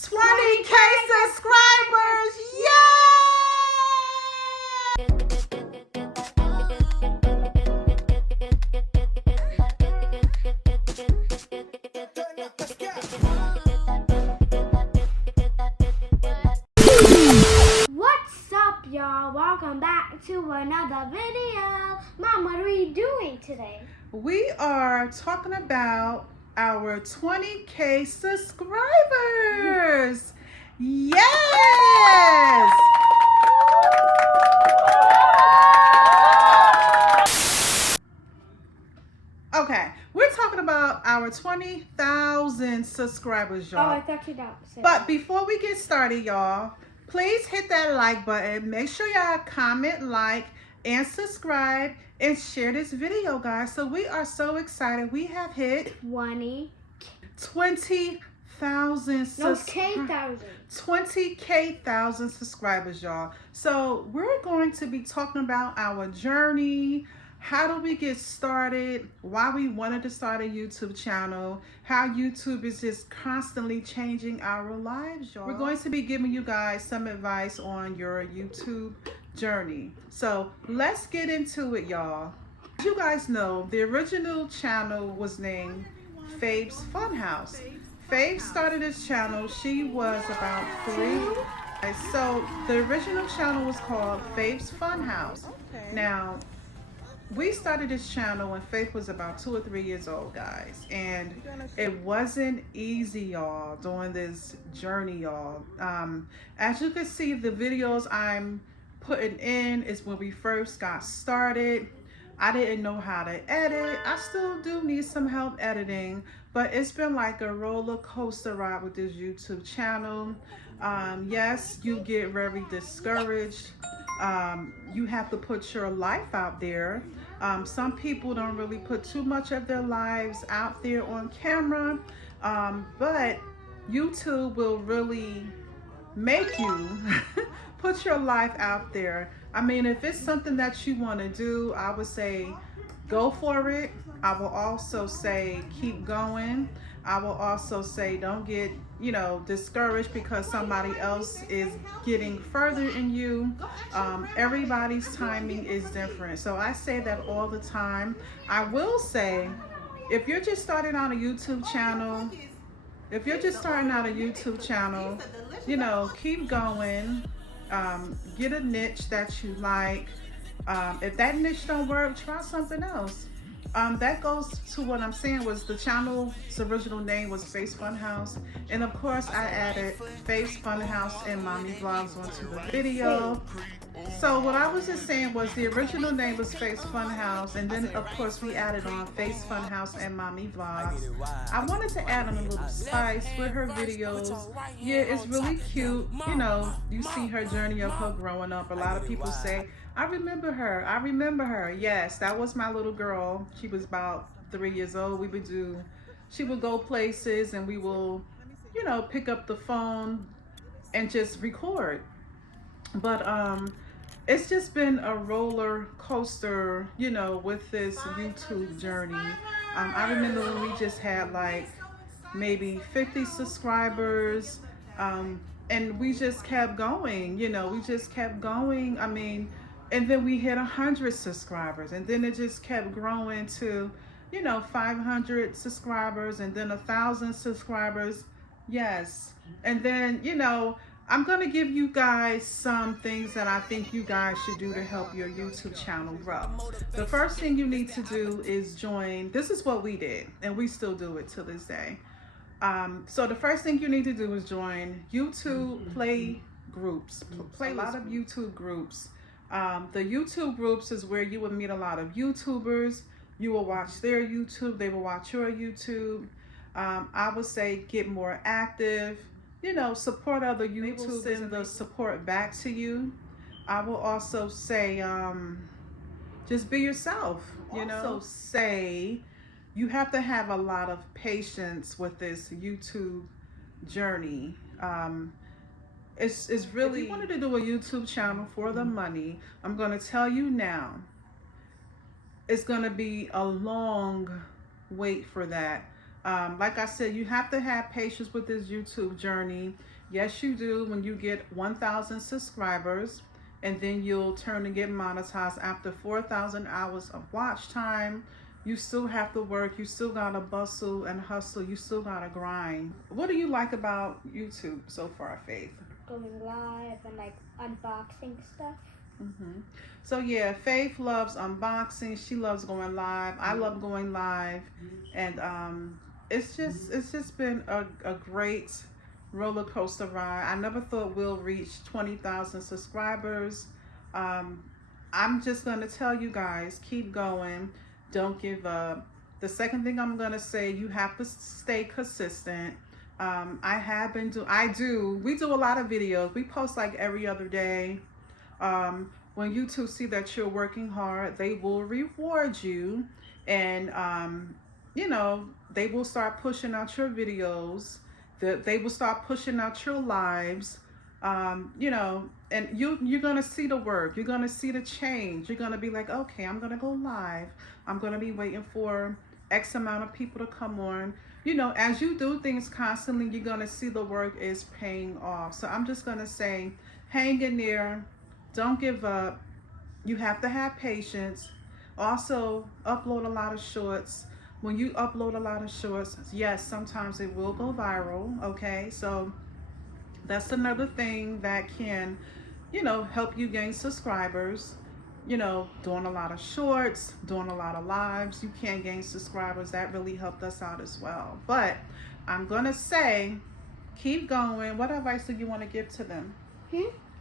20K subscribers. What's up, y'all? Welcome back to another video. Mom, what are we doing today? We are talking about our 20K subscribers. Yes! Okay, we're talking about our 20,000 subscribers, y'all. Oh, I thought you don't say. But before we get started, y'all, please hit that like button. Make sure y'all comment, like, and subscribe, and share this video, guys. So we are so excited. We have hit 20,000 subscribers, y'all. So we're going to be talking about our journey. How do we get started? Why we wanted to start a YouTube channel? How YouTube is just constantly changing our lives, y'all. We're going to be giving you guys some advice on your YouTube journey. So let's get into it, y'all. As you guys know, the original channel was named Faith's Funhouse. Faith started this channel. She was about 3. So the original channel was called Faith's Funhouse. Now, we started this channel when Faith was about 2 or 3 years old, guys, and it wasn't easy, y'all, doing this journey, y'all. As you can see, the videos I'm putting in is when we first got started. I didn't know how to edit. I still do need some help editing, but it's been like a roller coaster ride with this YouTube channel. Yes, you get very discouraged. You have to put your life out there. Some people don't really put too much of their lives out there on camera, but YouTube will really make you put your life out there. I mean, if it's something that you want to do, I would say go for it. I will also say keep going. I will also say don't get, discouraged because somebody else is getting further in you. Everybody's timing is different. So I say that all the time. I will say, if you're just starting out a YouTube channel, keep going. Get a niche that you like. If that niche don't work, try something else. That goes to what I'm saying was the channel's original name was Faith's Funhouse, and of course I added Faith's Funhouse and Mommy Vlogs onto the video. So what I was just saying was the original name was Faith's Funhouse, and then of course we added on Faith's Funhouse and Mommy Vlogs. I wanted to add on a little spice with her videos. Yeah, it's really cute. You see her journey of her growing up. A lot of people say, I remember her. Yes, that was my little girl. She was about 3 years old. She would go places and we will, pick up the phone and just record. But it's just been a roller coaster, with this YouTube journey. I remember when we just had like maybe 50 subscribers, and we just kept going, I mean, and then we hit 100 subscribers, and then it just kept growing to 500 subscribers, and then 1,000 subscribers. Yes. And then I'm going to give you guys some things that I think you guys should do to help your YouTube channel grow. The first thing you need to do is join. This is what we did, and we still do it to this day. So the first thing you need to do is join YouTube play groups. Play a lot of YouTube groups. The YouTube groups is where you will meet a lot of YouTubers. You will watch their YouTube. They will watch your YouTube. I would say get more active. Support other YouTubers, send the support back to you. I will also say, just be yourself. Also say, you have to have a lot of patience with this YouTube journey. It's really, if you wanted to do a YouTube channel for the money, I'm going to tell you now, it's going to be a long wait for that. Like I said, you have to have patience with this YouTube journey. Yes, you do when you get 1,000 subscribers, and then you'll turn and get monetized after 4,000 hours of watch time. You still have to work. You still gotta bustle and hustle. You still gotta grind. What do you like about YouTube so far, Faith? Going live and like unboxing stuff. hmm So yeah, Faith loves unboxing. She loves going live. I love going live, and it's just been a great roller coaster ride. I never thought we'll reach 20,000 subscribers. Um, I'm just gonna tell you guys, keep going. Don't give up. The second thing I'm gonna say, you have to stay consistent. I have been do I do we do a lot of videos. We post like every other day. When YouTube see that you're working hard, they will reward you, and you know, they will start pushing out your videos. They will start pushing out your lives. You know, and you're gonna see the work. You're gonna see the change. You're gonna be like, okay, I'm gonna go live. I'm gonna be waiting for X amount of people to come on. You know, as you do things constantly, you're gonna see the work is paying off. So I'm just gonna say, hang in there. Don't give up. You have to have patience. Also, upload a lot of shorts. When you upload a lot of shorts, yes, sometimes it will go viral. Okay, so that's another thing that can, you know, help you gain subscribers. You know, doing a lot of shorts, doing a lot of lives, you can gain subscribers. That really helped us out as well. But I'm gonna say, keep going. What advice do you want to give to them?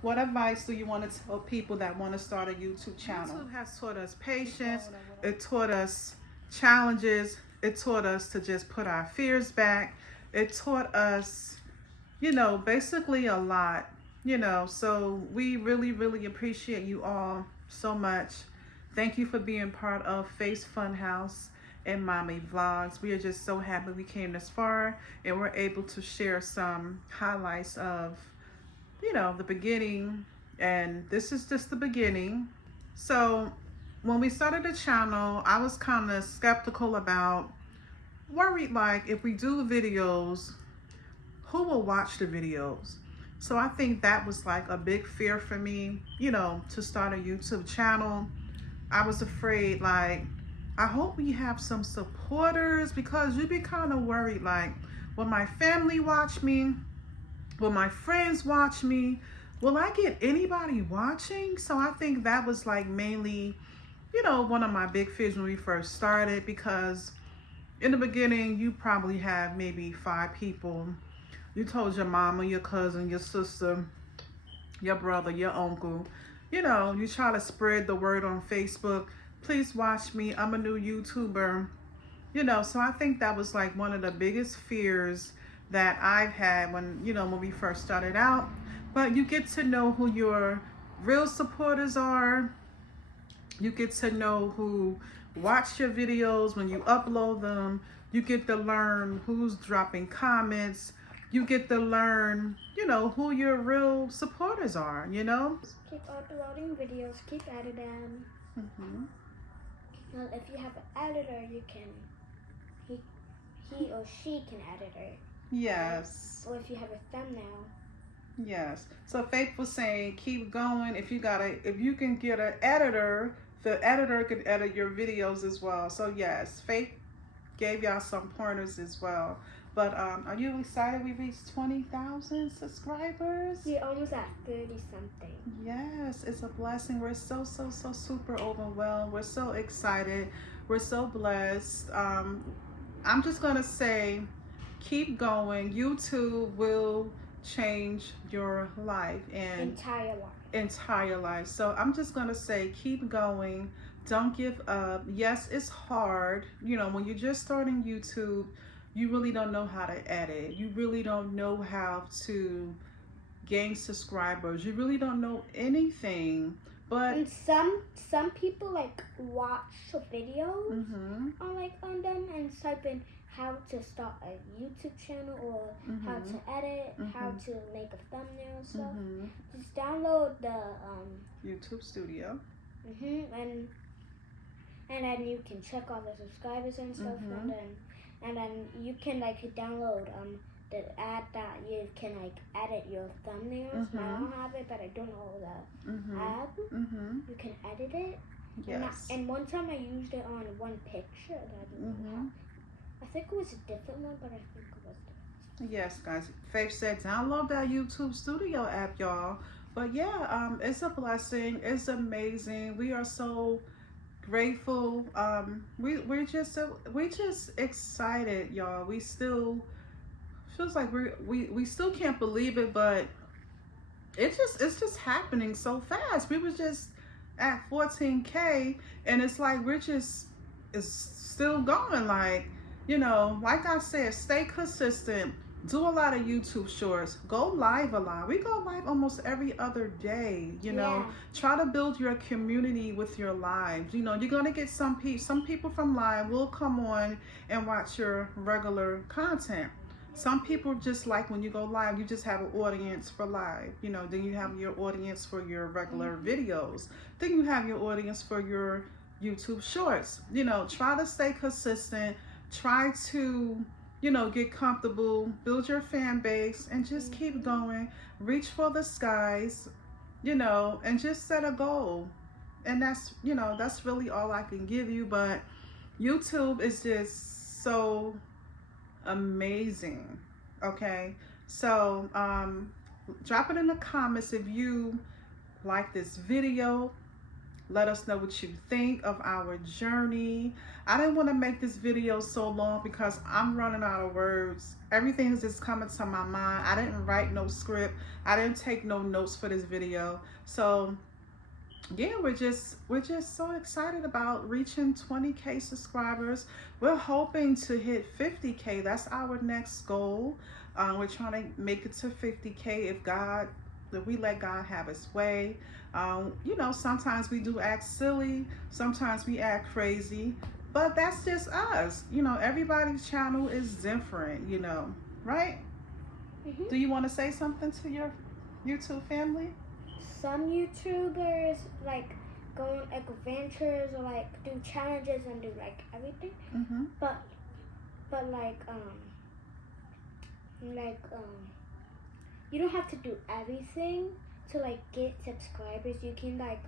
What advice do you want to tell people that want to start a YouTube channel? YouTube has taught us patience. It taught us challenges. It taught us to just put our fears back. It taught us, you know, basically a lot, you know. So we really, really appreciate you all so much. Thank you for being part of Face Funhouse and Mommy Vlogs. We are just so happy we came this far and we're able to share some highlights of, you know, the beginning, and this is just the beginning. So when we started the channel, I was kind of skeptical about, worried like, if we do videos, who will watch the videos? So I think that was like a big fear for me, you know, to start a YouTube channel. I was afraid, like, I hope we have some supporters, because you'd be kind of worried, like, will my family watch me? Will my friends watch me? Will I get anybody watching? So I think that was like mainly, you know, one of my big fears when we first started, because in the beginning, you probably have maybe 5 people. You told your mama, your cousin, your sister, your brother, your uncle. You know, you try to spread the word on Facebook. Please watch me. I'm a new YouTuber. You know, so I think that was like one of the biggest fears that I've had when, you know, when we first started out. But you get to know who your real supporters are. You get to know who watch your videos when you upload them. You get to learn who's dropping comments. You get to learn, you know, who your real supporters are, you know? Keep uploading videos, keep editing them. Well, if you have an editor, you can, he or she can edit it. Yes. Or if you have a thumbnail. Yes. So Faith was saying, keep going. If you can get an editor, the editor can edit your videos as well. So yes, Faith gave y'all some pointers as well. But are you excited we reached 20,000 subscribers? We're almost at 30 something. Yes, it's a blessing. We're so super overwhelmed. We're so excited. We're so blessed. I'm just gonna say, keep going. YouTube will change your life and entire life. So I'm just gonna say, keep going. Don't give up. Yes, it's hard. You know, when you're just starting YouTube, you really don't know how to edit. You really don't know how to gain subscribers. You really don't know anything. But and some people like watch a video on them and type in how to start a YouTube channel or how to edit, how to make a thumbnail. So just download the YouTube Studio. And then you can check all the subscribers and stuff, and then and then you can like download the app that you can like edit your thumbnails. I don't have it, but I don't know the app. You can edit it. Yes. And one time I used it on one picture that I didn't know how. I think it was a different one, but I think it was different. Yes, guys. Faith said download that YouTube Studio app, y'all. But yeah, it's a blessing. It's amazing. We are so grateful. We're just excited, y'all. We still feels like we still can't believe it, but it's just happening so fast. We were just at 14K, and it's like it's still going. Like, you know, like I said, stay consistent. Do a lot of YouTube shorts. Go live a lot. We go live almost every other day, you know. Try to build your community with your lives. You know, you're going to get some people from live will come on and watch your regular content. Some people just like when you go live, you just have an audience for live. You know, then you have your audience for your regular videos. Then you have your audience for your YouTube shorts. You know, try to stay consistent. Try to, you know, get comfortable, build your fan base, and just keep going. Reach for the skies, you know, and just set a goal. And that's, you know, that's really all I can give you. But YouTube is just so amazing. Okay, so drop it in the comments if you like this video. Let us know what you think of our journey. I didn't want to make this video so long because I'm running out of words. Everything is just coming to my mind. I didn't write no script. I didn't take no notes for this video. So yeah, we're just so excited about reaching 20K subscribers. We're hoping to hit 50K. That's our next goal. We're trying to make it to 50K if we let God have his way. You know, sometimes we do act silly, sometimes we act crazy, but that's just us. You know, everybody's channel is different, you know, right? Do you want to say something to your YouTube family? Some YouTubers like go on like adventures or like do challenges and do like everything. But you don't have to do everything to like get subscribers. You can like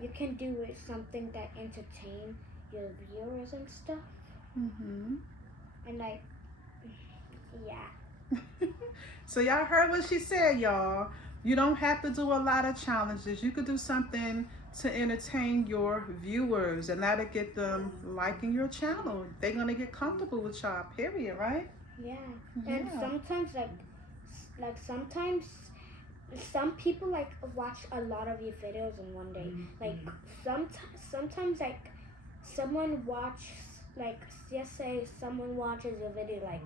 you can do it something that entertain your viewers and stuff. And like, yeah. So y'all heard what she said, y'all. You don't have to do a lot of challenges. You could do something to entertain your viewers, and that'll get them liking your channel. They're gonna get comfortable with y'all, period, right? Yeah. And sometimes like sometimes some people like watch a lot of your videos in one day. Like sometimes like someone just say someone watches your video like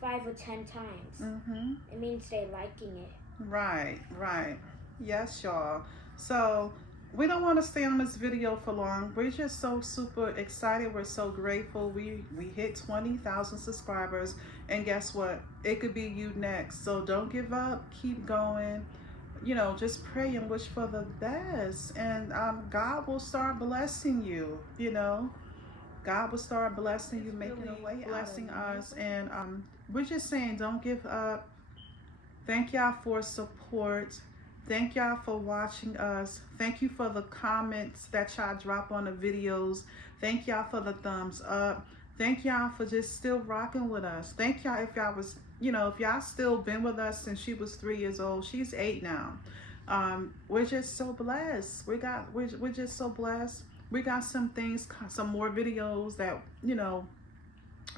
5 or 10 times. It means they're liking it. Right. Yes, y'all. So we don't want to stay on this video for long. We're just so super excited. We're so grateful. We hit 20,000 subscribers, and guess what? It could be you next. So don't give up. Keep going. You know, just pray and wish for the best, and God will start blessing you. You know, God will start blessing you, making a way, blessing us, and we're just saying, don't give up. Thank y'all for support. Thank y'all for watching us. Thank you for the comments that y'all drop on the videos. Thank y'all for the thumbs up. Thank y'all for just still rocking with us. Thank y'all if y'all was, you know, if y'all still been with us since she was 3 years old. She's 8 now. We're just so blessed. We're just so blessed. We got some more videos that, you know,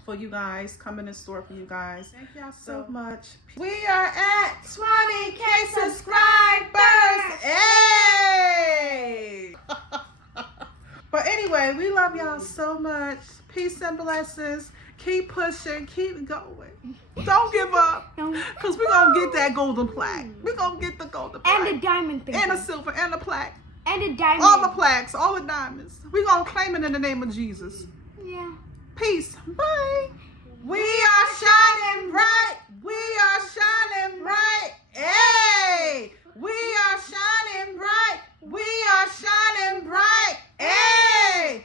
for you guys, coming in store for you guys. Thank y'all so much. We are at 20K subscribers. Hey! But anyway, we love y'all so much. Peace and blessings. Keep pushing. Keep going. Don't give up. Because we're going to get that golden plaque. We're going to get the golden plaque. And the diamond thing. And the silver and the plaque. And the diamond. All the plaques. All the diamonds. We're going to claim it in the name of Jesus. Yeah. Peace. Bye. We are shining bright. We are shining bright. Hey. We are shining bright. We are shining bright. Hey.